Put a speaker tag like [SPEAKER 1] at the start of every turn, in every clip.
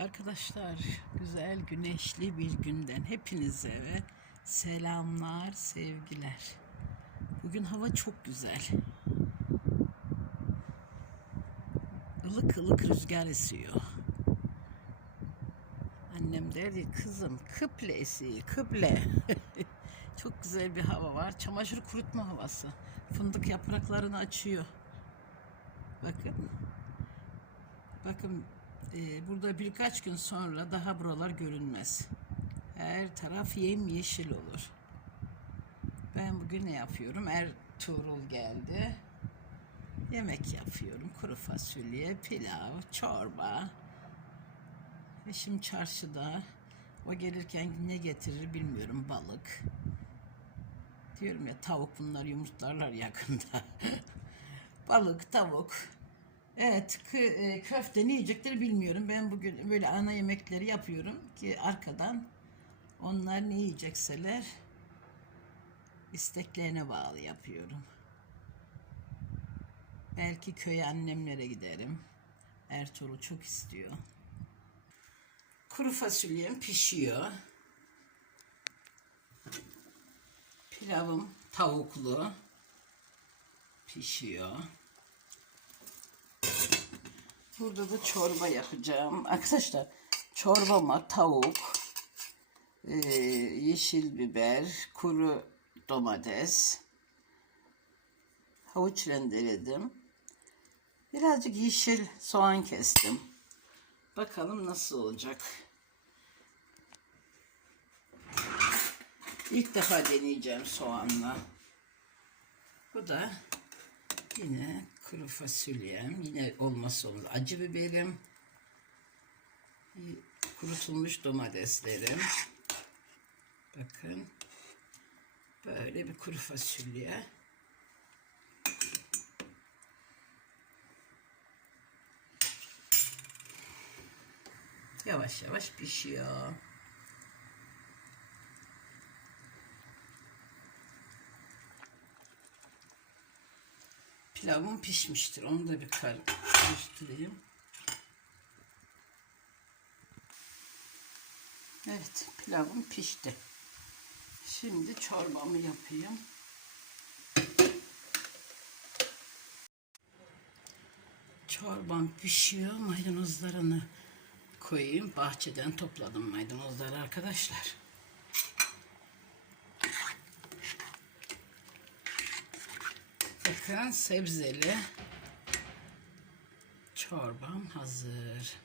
[SPEAKER 1] Arkadaşlar güzel güneşli bir günden hepinize ve selamlar, sevgiler. Bugün hava çok güzel. Ilık ılık rüzgar esiyor. Annem derdi kızım kıble esiyor kıble. çok güzel bir hava var. Çamaşır kurutma havası. Fındık yapraklarını açıyor. Bakın. Bakın e, burada birkaç gün sonra daha buralar görünmez. Her taraf yemyeşil olur. Ben bugün ne yapıyorum? Ertuğrul geldi. Yemek yapıyorum. Kuru fasulye, pilav, çorba. Eşim çarşıda. O gelirken ne getirir bilmiyorum. Balık. Diyorum ya tavuk bunlar yumurtlarlar yakında. Balık, tavuk. Evet, e, köfte ne yiyecekleri bilmiyorum. Ben bugün böyle ana yemekleri yapıyorum ki arkadan onlar ne yiyecekseler isteklerine bağlı yapıyorum. Belki köye annemlere giderim. Ertuğrul çok istiyor. Kuru fasulyem pişiyor. Pilavım tavuklu pişiyor. Burada da çorba yapacağım. Arkadaşlar çorbama tavuk, e, yeşil biber, kuru domates, havuç rendeledim. Birazcık yeşil soğan kestim. Bakalım nasıl olacak. İlk defa deneyeceğim soğanla. Bu da Yine kuru fasulyem, yine olmazsa olmaz acı biberim, kurutulmuş domateslerim. Bakın böyle bir kuru fasulye. Yavaş yavaş pişiyor. Pilavım pişmiştir. Onu da bir kar- karıştırayım. Evet, pilavım pişti. Şimdi çorbamı yapayım. Çorbam pişiyor. Maydanozlarını koyayım. Bahçeden topladım maydanozları arkadaşlar. Bakın sebzeli çorbam hazır.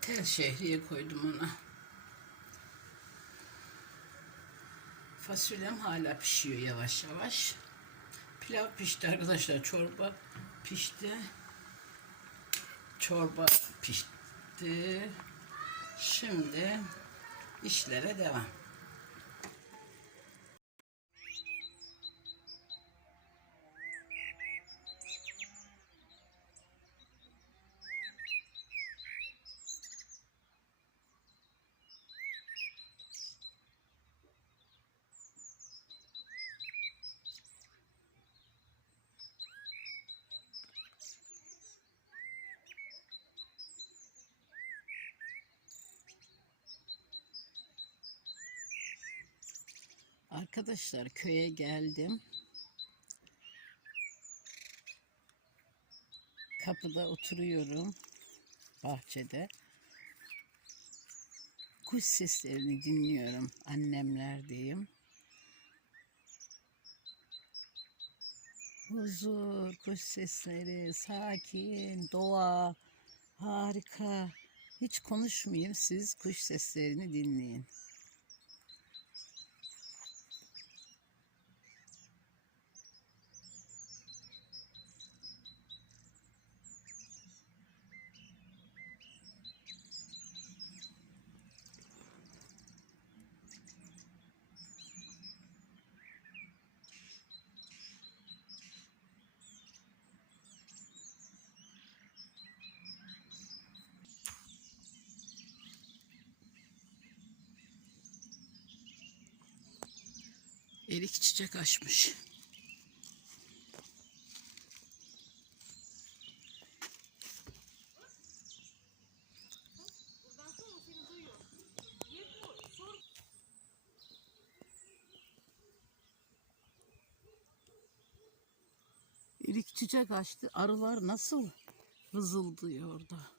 [SPEAKER 1] Tel şehriye koydum ona. Fasulyem hala pişiyor yavaş yavaş. Pilav pişti arkadaşlar. Çorba pişti. Çorba pişti. Şimdi işlere devam. Arkadaşlar köye geldim. Kapıda oturuyorum. Bahçede. Kuş seslerini dinliyorum. Annemlerdeyim. Huzur, kuş sesleri, sakin, doğa, harika. Hiç konuşmayayım, siz kuş seslerini dinleyin. Erik çiçek açmış. Erik çiçek açtı. Arılar nasıl vızıldıyor orada.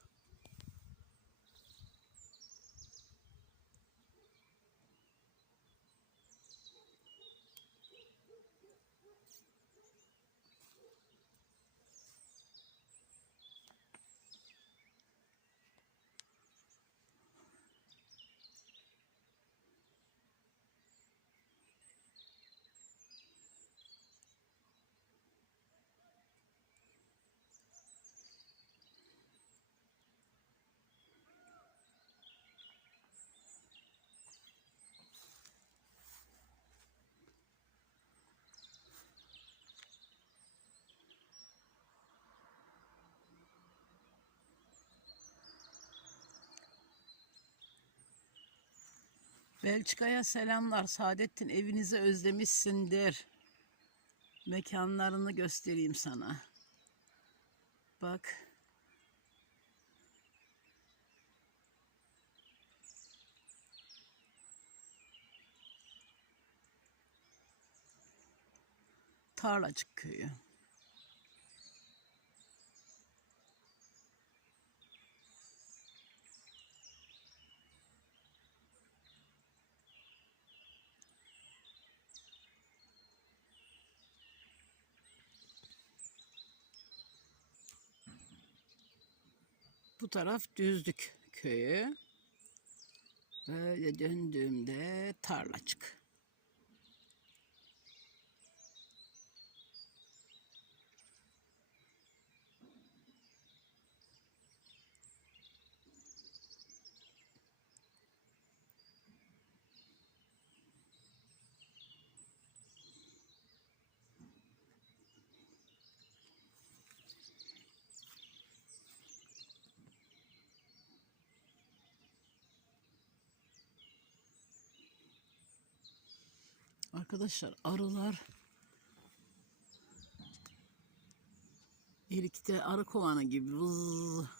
[SPEAKER 1] Belçika'ya selamlar. Saadettin evinizi özlemişsindir. Mekanlarını göstereyim sana. Bak. Tarlacık köyü. Bu taraf Düzlük köyü. Böyle döndüğümde tarlacık. Arkadaşlar arılar erikte arı kovanı gibi vız.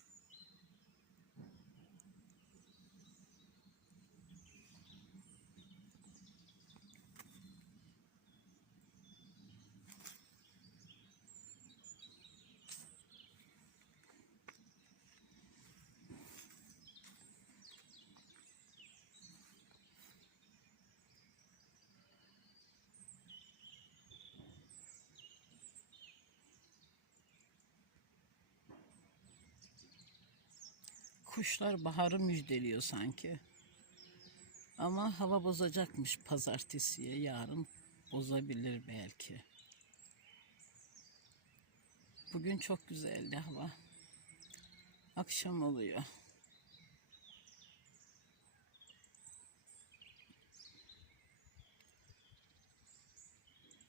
[SPEAKER 1] Kuşlar baharı müjdeliyor sanki. Ama hava bozacakmış pazartesiye. Yarın bozabilir belki. Bugün çok güzeldi hava. Akşam oluyor.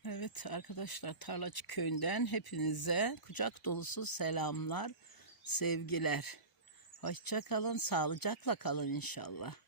[SPEAKER 1] Evet arkadaşlar Tarlacı köyünden hepinize kucak dolusu selamlar, sevgiler. Hoşça kalın, sağlıcakla kalın inşallah.